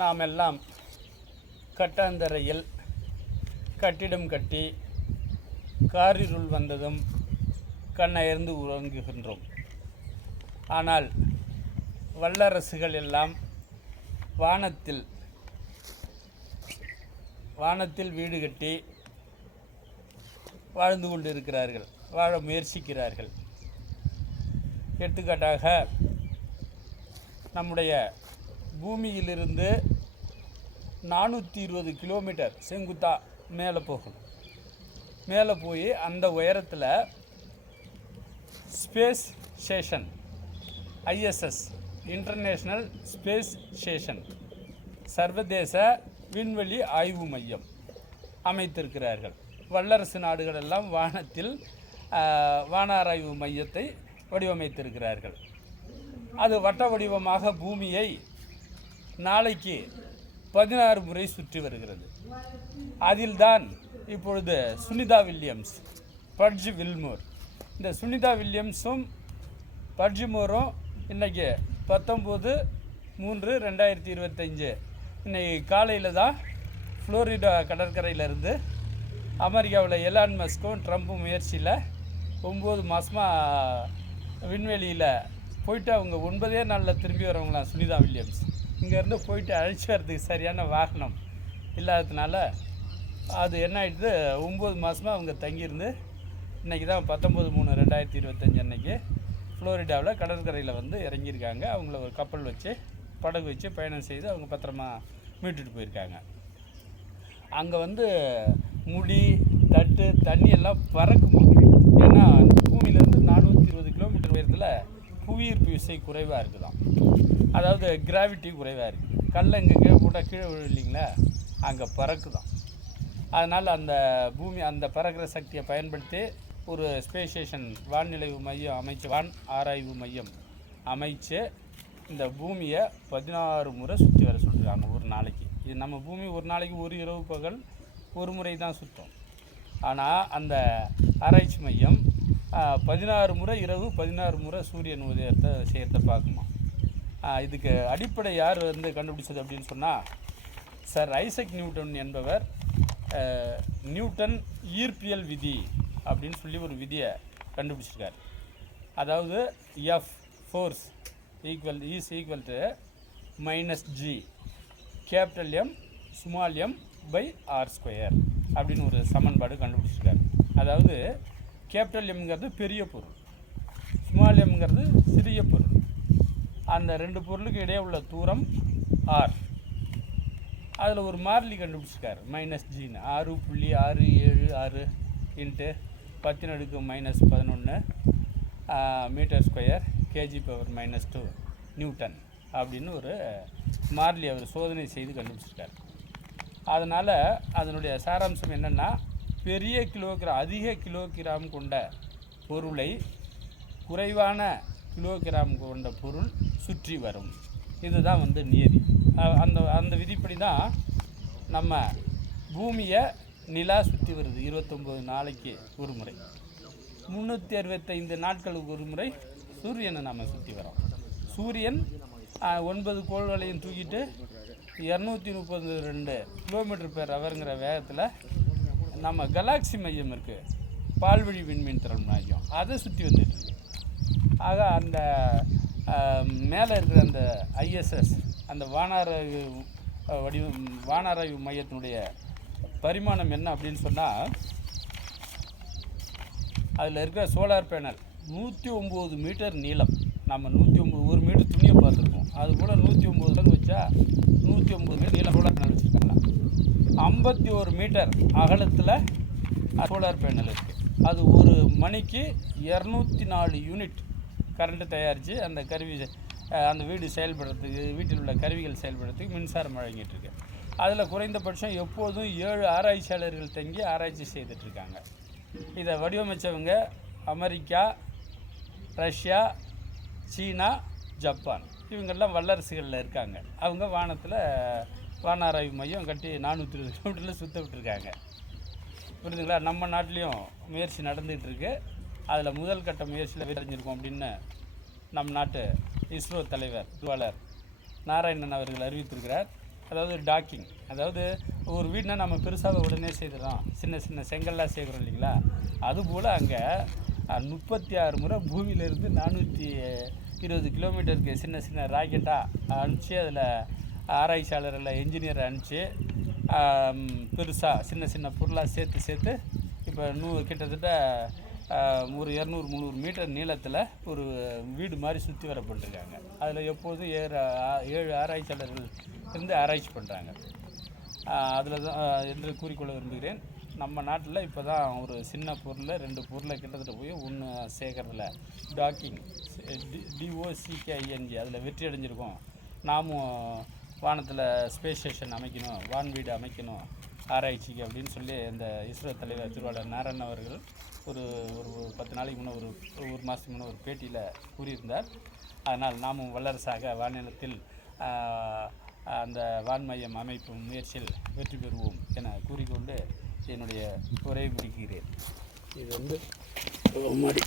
நாம் எல்லாம் கட்டாந்தரையில் கட்டிடம் கட்டி காரிருள் வந்ததும் கண்ணயர்ந்து உறங்குகின்றோம். ஆனால் வல்லரசுகள் எல்லாம் வானத்தில் வீடு கட்டி வாழ்ந்து கொண்டிருக்கிறார்கள், வாழ முயற்சிக்கிறார்கள். எடுத்துக்காட்டாக நம்முடைய பூமியிலிருந்து 420 கிலோமீட்டர் செங்குத்தா மேலே போகும். மேலே போய் அந்த உயரத்தில் space station ISS international space station சர்வதேச விண்வெளி ஆய்வு மையம் அமைத்திருக்கிறார்கள். வல்லரசு நாடுகள் எல்லாம் வானத்தில் வானாராய்வு மையத்தை வடிவமைத்திருக்கிறார்கள். அது வட்ட வடிவமாக பூமியை நாளைக்கு 16 முறை சுற்றி வருகிறது. அதில்தான் இப்பொழுது சுனிதா வில்லியம்ஸ், பட்ஜ் வில்மோர், இந்த சுனிதா வில்லியம்ஸும் பட்ஜ் மோரும் இன்றைக்கி 19/3/2025 இன்றைக்கி காலையில் தான் ஃப்ளோரிடா கடற்கரையிலேருந்து அமெரிக்காவில் எலான் மஸ்கும் ட்ரம்ப்பும் முயற்சியில் 9 மாதமாக விண்வெளியில் போயிட்டு அவங்க 9 நாளில் திரும்பி வரவங்களாம். சுனிதா வில்லியம்ஸ் இங்கேருந்து போயிட்டு அழைச்சி வர்றதுக்கு சரியான வாகனம் இல்லாததுனால அது என்ன ஆகிடுது, 9 மாதமாக அவங்க தங்கியிருந்து இன்றைக்கி தான் 19/3/2025 அன்றைக்கி ஃப்ளோரிடாவில் கடற்கரையில் வந்து இறங்கியிருக்காங்க. அவங்கள ஒரு கப்பல் வச்சு படகு வச்சு பயணம் செய்து அவங்க பத்திரமா மீட்டுட்டு போயிருக்காங்க. அங்கே வந்து முடி தட்டு தண்ணி எல்லாம் பறக்குமா. ஏன்னா பூமியிலேருந்து 420 கிலோமீட்டர் உயரத்தில் புவியீர்ப்பு விசை குறைவாக இருக்குதாம். அதாவது கிராவிட்டி குறைவாக இருக்குது. கல்லை இங்கே கீழே போட்டால் கீழே விழு இல்லைங்களா, அங்கே பறக்குதான். அதனால் அந்த பூமி அந்த பறக்கிற சக்தியை பயன்படுத்தி ஒரு ஸ்பேஸ் ஸ்டேஷன் வான்நிலைவு மையம் அமைச்சு, வான் ஆராய்வு மையம் அமைச்சு இந்த பூமியை 16 முறை சுற்றி வர சொல்லியிருக்காங்க ஒரு நாளைக்கு. இது நம்ம பூமி ஒரு நாளைக்கு ஒரு இரவு பகல் ஒரு முறை தான் சுற்றும். ஆனால் அந்த ஆராய்ச்சி மையம் 16 முறை இரவு 16 முறை சூரியன் உதயத்தை செய்யறதை பார்க்குமா. இதுக்கு அடிப்படை யார் வந்து கண்டுபிடிச்சது அப்படின்னு சொன்னால், சர் ஐசக் நியூட்டன் என்பவர் நியூட்டன் ஈர்ப்பியல் விதி அப்படின்னு சொல்லி ஒரு விதியை கண்டுபிடிச்சிருக்கார். அதாவது F force equal to -G capital M small m by R² அப்படின்னு ஒரு சமன்பாடு கண்டுபிடிச்சிருக்காரு. அதாவது கேபிட்டல் எம்ங்கிறது பெரிய பொருள், ஸ்மால் எம்ங்கிறது சிறிய பொருள். அந்த ரெண்டு பொருளுக்கு இடையே உள்ள தூரம் R. அதில் ஒரு மாறிலி கண்டுபிடிச்சிருக்காரு -Gன்னு. 6.676 into 10⁻⁻11 metre square kg⁻⁻2 newton அப்படின்னு ஒரு மாறிலி அவர் சோதனை செய்து கண்டுபிடிச்சிருக்காரு. அதனால் அதனுடைய சாராம்சம் என்னென்னா, பெரிய அதிக கிலோகிராம் கொண்ட பொருளை குறைவான கிலோகிராம் கொண்ட பொருள் சுற்றி வரும். இதுதான் வந்து நியதி. அந்த விதிப்படி தான் நம்ம பூமியை நிலா சுற்றி வருது. 29 நாளைக்கு ஒரு முறை, 365 நாட்களுக்கு ஒரு முறை சூரியனை நம்ம சுற்றி வரோம். சூரியன் 9 கோள்களையும் தூக்கிட்டு 232 km/hங்கிற வேகத்தில் நம்ம கலாக்சி மையம் இருக்குது, பால்வழி விண்மீன் திறன் மையம், அதை சுற்றி வந்துட்டுருக்கு. ஆக அந்த மேலே இருக்கிற அந்த ISS அந்த வானாராய்வு மையத்தினுடைய பரிமாணம் என்ன அப்படின்னு சொன்னால், அதில் இருக்கிற சோலார் பேனல் 109 மீட்டர் நீளம். நம்ம 109 ஒரு மீட்டர் துணியை பார்த்துருக்கோம், அதுபோல் 109 ரங்கு வச்சா 109 மீட்டர் நீளம் சோலார் பேனல் வச்சுருக்காங்க. 51 மீட்டர் அகலத்தில் சோலார் பேனல் இருக்குது. அது ஒரு மணிக்கு 204 யூனிட் கரண்ட்டு தயாரித்து அந்த அந்த வீடு செயல்படுறதுக்கு, வீட்டில் உள்ள கருவிகள் செயல்படுறதுக்கு மின்சாரம் வழங்கிட்டுருக்கு. அதில் குறைந்தபட்சம் எப்போதும் 7 ஆராய்ச்சியாளர்கள் தங்கி ஆராய்ச்சி செய்துட்ருக்காங்க. இதை வடிவமைச்சவங்க அமெரிக்கா, ரஷ்யா, சீனா, ஜப்பான், இவங்கெல்லாம் வல்லரசுகளில் இருக்காங்க. அவங்க வானத்தில் வானாராய்வு மையம் கட்டி 420 கிலோமீட்டரில் சுற்ற விட்டுருக்காங்க. புரியுதுங்களா? நம்ம நாட்டிலையும் முயற்சி நடந்துகிட்ருக்கு. அதில் முதல் கட்ட முயற்சியில் வெற்றிஞ்சிருக்கோம் அப்படின்னு நம் நாட்டு இஸ்ரோ தலைவர் நாராயணன் அவர்கள் அறிவித்திருக்கிறார். அதாவது டாக்கிங், அதாவது ஒரு வீடுனா நம்ம பெருசாக உடனே செய்துடுறோம், சின்ன சின்ன செங்கல்லாம் சேர்க்குறோம் இல்லைங்களா, அதுபோல் அங்கே 36 முறை பூமியிலேருந்து 420 கிலோமீட்டருக்கு சின்ன சின்ன ராக்கெட்டாக அனுப்பிச்சு அதில் ஆராய்ச்சியாளர்களை என்ஜினியரை அனுப்பிச்சு பெருசாக சின்ன சின்ன பொருளாக சேர்த்து இப்போ கிட்டத்தட்ட ஒரு 200-300 மீட்டர் நீளத்தில் ஒரு வீடு மாதிரி சுற்றி வரப்பட்டிருக்காங்க. அதில் எப்போதும் 7 ஆராய்ச்சியாளர்கள் இருந்து ஆராய்ச்சி பண்ணுறாங்க. அதில் தான் என்று கூறிக்கொள்ள விரும்புகிறேன். நம்ம நாட்டில் இப்போ தான் ஒரு சின்ன பொருளை 2 பொருளை கிட்டத்தட்ட போய் ஒன்று சேர்க்கறதுல டாக்கிங் DOCKING அதில் வெற்றி அடைஞ்சிருக்கோம். நாமும் வானத்தில் ஸ்பேஸ் ஸ்டேஷன் அமைக்கணும், வான்வீடு அமைக்கணும் ஆராய்ச்சிக்கு அப்படின்னு சொல்லி இந்த இஸ்ரோ தலைவர் திருவாளர் நாராயணன் அவர்கள் ஒரு 10 நாளைக்கு முன்னே ஒரு மாதத்துக்கு முன்னே ஒரு பேட்டியில் கூறியிருந்தார். அதனால் நாமும் வல்லரசாக வானிலத்தில் அந்த வான்மையம் அமைப்பு முயற்சியில் வெற்றி பெறுவோம் என கூறிக்கொண்டு என்னுடைய உரையை முடிக்கிறேன். இது வந்து மாடி